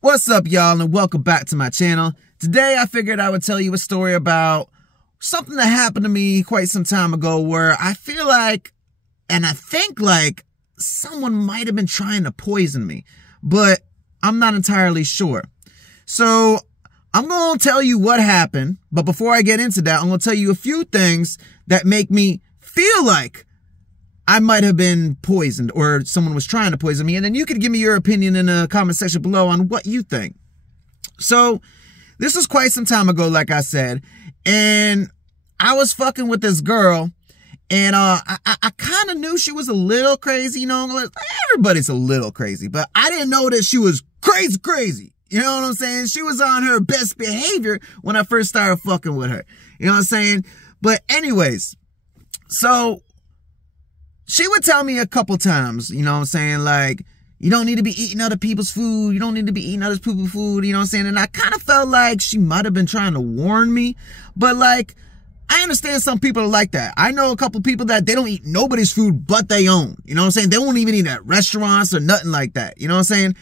What's up, y'all, and welcome back to my channel. Today, I figured I would tell you a story about something that happened to me quite some time ago where I feel like, and I think like, someone might have been trying to poison me, but I'm not entirely sure. So, I'm going to tell you what happened, but before I get into that, I'm going to tell you a few things that make me feel like I might have been poisoned or someone was trying to poison me. And then you could give me your opinion in the comment section below on what you think. So this was quite some time ago, like I said, and I was fucking with this girl, and I kind of knew she was a little crazy, you know, everybody's a little crazy, but I didn't know that she was crazy. You know what I'm saying? She was on her best behavior when I first started fucking with her. You know what I'm saying? But anyways, so she would tell me a couple times, you know what I'm saying, like, you don't need to be eating other people's food. You don't need to be eating other people's food, you know what I'm saying? And I kind of felt like she might have been trying to warn me. But, like, I understand some people are like that. I know a couple people that they don't eat nobody's food but they own. You know what I'm saying? They won't even eat at restaurants or nothing like that. You know what I'm saying?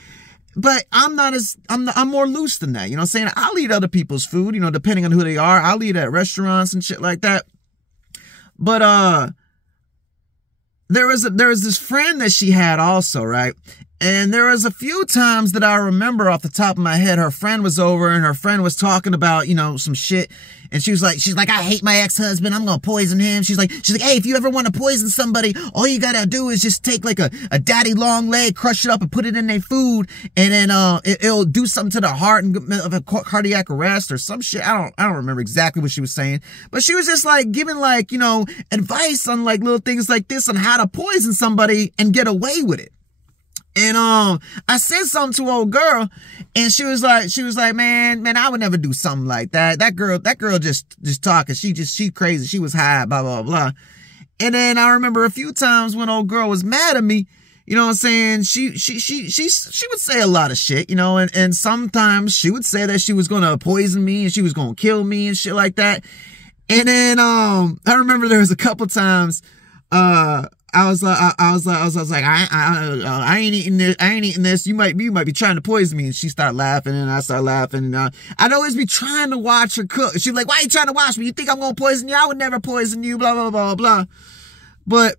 But I'm more loose than that. You know what I'm saying? I'll eat other people's food, you know, depending on who they are. I'll eat at restaurants and shit like that. But, there was this friend that she had also, right? And there was a few times that I remember off the top of my head, her friend was over and her friend was talking about, you know, some shit. And she's like, I hate my ex-husband. I'm going to poison him. She's like, hey, if you ever want to poison somebody, all you got to do is just take like a daddy long leg, crush it up and put it in their food. And then, it'll do something to the heart and of a cardiac arrest or some shit. I don't remember exactly what she was saying, but she was just like giving like, you know, advice on like little things like this on how to poison somebody and get away with it. And, I said something to old girl and she was like, man, I would never do something like that. That girl just talking. She crazy. She was high, blah, blah, blah. And then I remember a few times when old girl was mad at me, you know what I'm saying? She would say a lot of shit, you know, and sometimes she would say that she was going to poison me and she was going to kill me and shit like that. And then, I remember there was a couple times, I was like, I ain't eating this. You might be trying to poison me. And she started laughing and I started laughing. And, I'd always be trying to watch her cook. She's like, why are you trying to watch me? You think I'm going to poison you? I would never poison you, blah, blah, blah, blah. But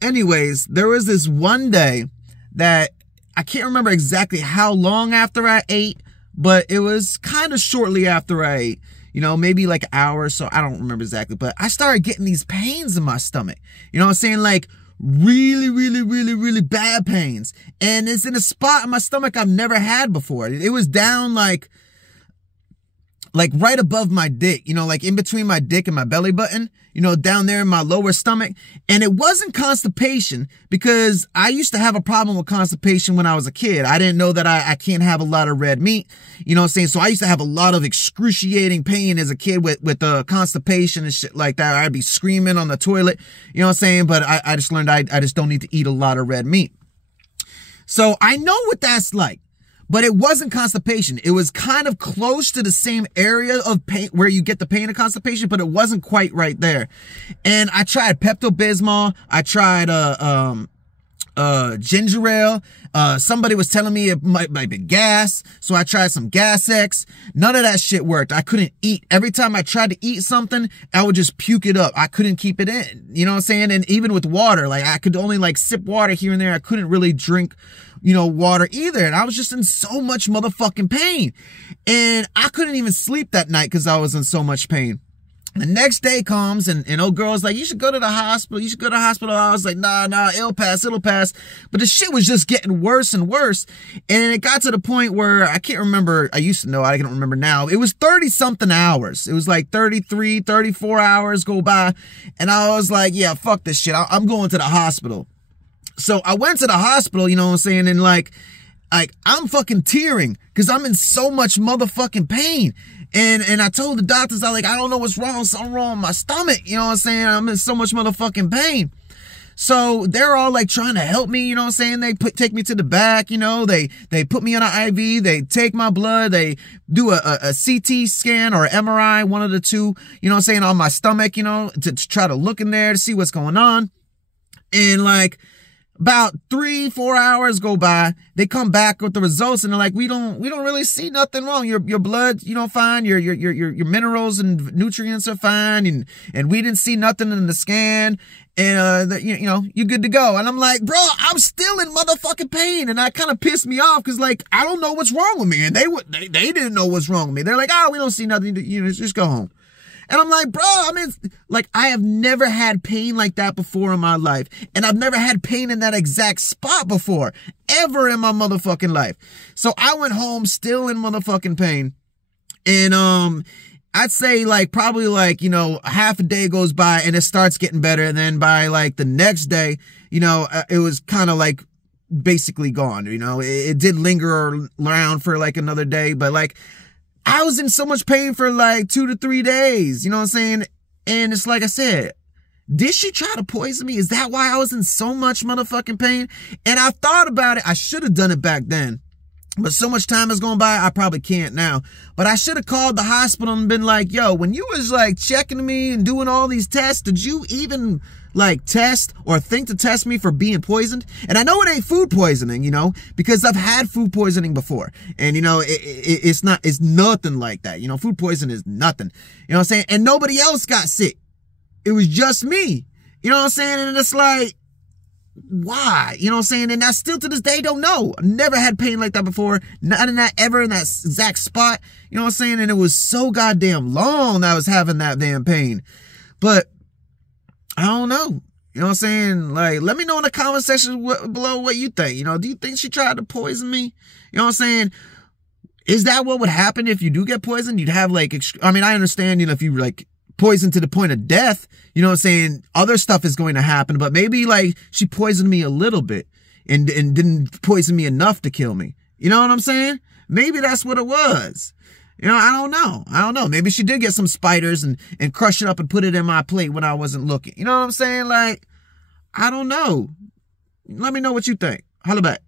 anyways, there was this one day that I can't remember exactly how long after I ate, but it was kind of shortly after I ate. You know, maybe like an hour or so. I don't remember exactly. But I started getting these pains in my stomach. You know what I'm saying? Like really bad pains. And it's in a spot in my stomach I've never had before. It was down like right above my dick, you know, like in between my dick and my belly button, you know, down there in my lower stomach. And it wasn't constipation because I used to have a problem with constipation when I was a kid. I didn't know that I can't have a lot of red meat, you know what I'm saying? So I used to have a lot of excruciating pain as a kid with constipation and shit like that. I'd be screaming on the toilet, you know what I'm saying? But I just learned I just don't need to eat a lot of red meat. So I know what that's like. But it wasn't constipation. It was kind of close to the same area of pain where you get the pain of constipation, but it wasn't quite right there. And I tried Pepto-Bismol. I tried, ginger ale. Somebody was telling me it might be gas. So I tried some Gas-X. None of that shit worked. I couldn't eat. Every time I tried to eat something, I would just puke it up. I couldn't keep it in. You know what I'm saying? And even with water, like I could only like sip water here and there. I couldn't really drink, you know, water either. And I was just in so much motherfucking pain. And I couldn't even sleep that night because I was in so much pain. The next day comes and old girl's like, you should go to the hospital. You should go to the hospital. I was like, nah, it'll pass. But the shit was just getting worse and worse. And it got to the point where I can't remember. I used to know. I don't remember now. It was 30 something hours. It was like 33, 34 hours go by. And I was like, yeah, fuck this shit. I'm going to the hospital. So I went to the hospital, you know what I'm saying? And like I'm fucking tearing because I'm in so much motherfucking pain. And I told the doctors, I don't know what's wrong. Something wrong with my stomach. You know what I'm saying? I'm in so much motherfucking pain. So they're all like trying to help me, you know what I'm saying? They take me to the back, you know, they put me on an IV, they take my blood, they do a CT scan or MRI, one of the two, you know what I'm saying, on my stomach, you know, to try to look in there to see what's going on. And like, About 3-4 hours go by. They come back with the results and they're like, we don't really see nothing wrong. Your blood, fine. Your minerals and nutrients are fine. And we didn't see nothing in the scan. And, you're good to go. And I'm like, bro, I'm still in motherfucking pain. And that kind of pissed me off because, like, I don't know what's wrong with me. And they didn't know what's wrong with me. They're like, oh, we don't see nothing. Just go home. And I'm like, bro, I have never had pain like that before in my life. And I've never had pain in that exact spot before, ever in my motherfucking life. So I went home still in motherfucking pain. And, I'd say probably half a day goes by and it starts getting better. And then by the next day, it was kind of basically gone, it did linger around for another day, but I was in so much pain for 2 to 3 days, you know what I'm saying? And it's like I said, did she try to poison me? Is that why I was in so much motherfucking pain? And I thought about it. I should have done it back then. But so much time has gone by, I probably can't now. But I should have called the hospital and been like, yo, when you was checking me and doing all these tests, did you even test or think to test me for being poisoned? And I know it ain't food poisoning, because I've had food poisoning before. And, it's nothing like that. Food poison is nothing. You know what I'm saying? And nobody else got sick. It was just me. You know what I'm saying? And it's like, why? You know what I'm saying? And I still to this day don't know. I never had pain like that before. Not in that ever in that exact spot. You know what I'm saying? And it was so goddamn long that I was having that damn pain. But I don't know. You know what I'm saying? Let me know in the comment section below what you think. Do you think she tried to poison me? You know what I'm saying? Is that what would happen if you do get poisoned? You'd have I understand, if you poisoned to the point of death, you know what I'm saying? Other stuff is going to happen, but maybe she poisoned me a little bit and didn't poison me enough to kill me. You know what I'm saying? Maybe that's what it was. I don't know. Maybe she did get some spiders and crush it up and put it in my plate when I wasn't looking. You know what I'm saying? I don't know. Let me know what you think. Holla back.